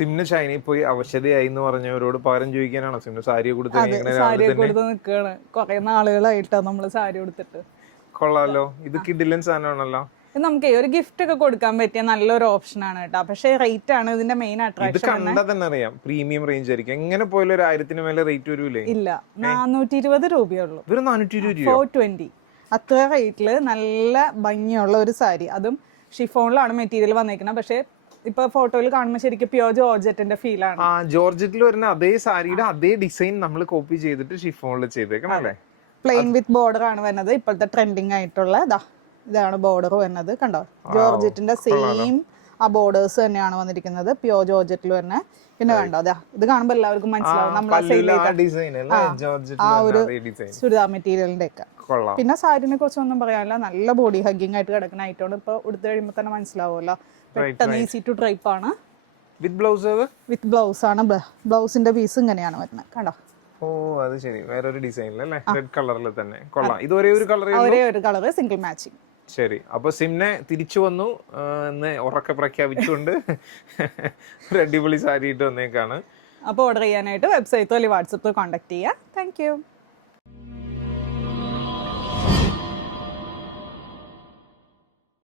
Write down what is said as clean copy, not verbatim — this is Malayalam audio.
സിംന് ചൈനയിൽ പോയി അവശതയായി എന്ന് പറഞ്ഞവരോട് പകരം ചോദിക്കാനാണോ സിംന് സാരി കൊടുത്ത് സാരി കൊടുത്ത് നിൽക്കുകയാണ്. കുറെ നാളുകളായിട്ടാ നമ്മള് സാരി കൊടുത്തിട്ട്. കൊള്ളാലോ, ഇത് കിഡിലൻ സാധനമാണല്ലോ. ഇത് നമുക്ക് ഒരു ഗിഫ്റ്റ് ഒക്കെ കൊടുക്കാൻ പറ്റിയ നല്ലൊരു ഓപ്ഷൻ ആണ് കേട്ടോ. പക്ഷേ റേറ്റ് ആണ് ഇതിന്റെ മെയിൻ ഇത് അട്രാക്ഷൻ. കണ്ടാ തന്നെ അറിയാം പ്രീമിയം റേഞ്ച് ആയിരിക്കും. എങ്ങനെ പോയാലും ഒരു 1000 മേലെ റേറ്റ് വരൂലേ? ഇല്ല, 420 രൂപയുള്ളൂ. വെറും 420 രൂപ. 420 അത്ര റേറ്റില് നല്ല ഭംഗിയുള്ള ഒരു സാരി. അതും ഷിഫോണിലാണ് മെറ്റീരിയൽ വന്നേക്കുന്നത്. പക്ഷേ ഇപ്പൊ ഫോട്ടോയിൽ കാണുമ്പോൾ ശരിക്കും പ്യോർ ജോർജറ്റിന്റെ ഫീൽ ആണ്. ജോർജറ്റിൽ വരുന്ന അതേ സാരിയുടെ അതേ ഡിസൈൻ നമ്മൾ കോപ്പി ചെയ്തിട്ട് ഷിഫോണിൽ ചെയ്തേക്കണം അല്ലേ? പ്ലെയിൻ വിത്ത് ബോർഡർ ആണ് വരുന്നത്. ഇപ്പോഴത്തെ ട്രെൻഡിങ് ആയിട്ടുള്ള ഇതാണ് ബോർഡർ വരുന്നത്. കണ്ടോ, ജോർജറ്റിന്റെ സെയിം ആ ബോർഡേഴ്സ് തന്നെയാണ് വന്നിരിക്കുന്നത്. പ്യോർ ജോർജറ്റിൽ തന്നെ. പിന്നെ കണ്ടോ, ഇത് കാണുമ്പോൾ എല്ലാവർക്കും മനസ്സിലാവും ആ ഒരു ചുരിദാർ മെറ്റീരിയലിന്റെ ഒക്കെ. പിന്നെ സാരിനെ കുറിച്ചൊന്നും പറയാനില്ല, നല്ല ബോഡി ഹഗ്ഗിങ് ആയിട്ട് കിടക്കുന്ന ഐറ്റമാണ്. ഇപ്പൊ ഉടുത്ത് കഴിയുമ്പോൾ തന്നെ മനസ്സിലാവുമല്ലോ, പെട്ടെന്ന് ഈസി ടു ഡ്രൈപ്പ് ആണ്. വിത്ത് ബ്ലൗസ് ആണ്. ബ്ലൗസിന്റെ പീസ് ഇങ്ങനെയാണ് വരുന്നത്, കണ്ടോ. ഓ അത് ശരി, വേറൊരു ഡിസൈനിലല്ലേ, റെഡ് കളറിൽ തന്നെ. കൊള്ളാം. ഇത് ഒരേ ഒരു കളർ സിംഗിൾ മാച്ചിങ്. ശരി, അപ്പൊ സിംനെ തിരിച്ചു വന്നു എന്ന് ഉറക്കെ പ്രഖ്യാപിച്ചുകൊണ്ട് ഒരു അടിപൊളി സാരി ഇട്ട് വന്നേക്കാണ്. അപ്പോൾ ഓർഡർ ചെയ്യാനായിട്ട് വെബ്സൈറ്റോ അല്ലെങ്കിൽ വാട്സപ്പിലോ കോൺടാക്ട് ചെയ്യുക. Thank you.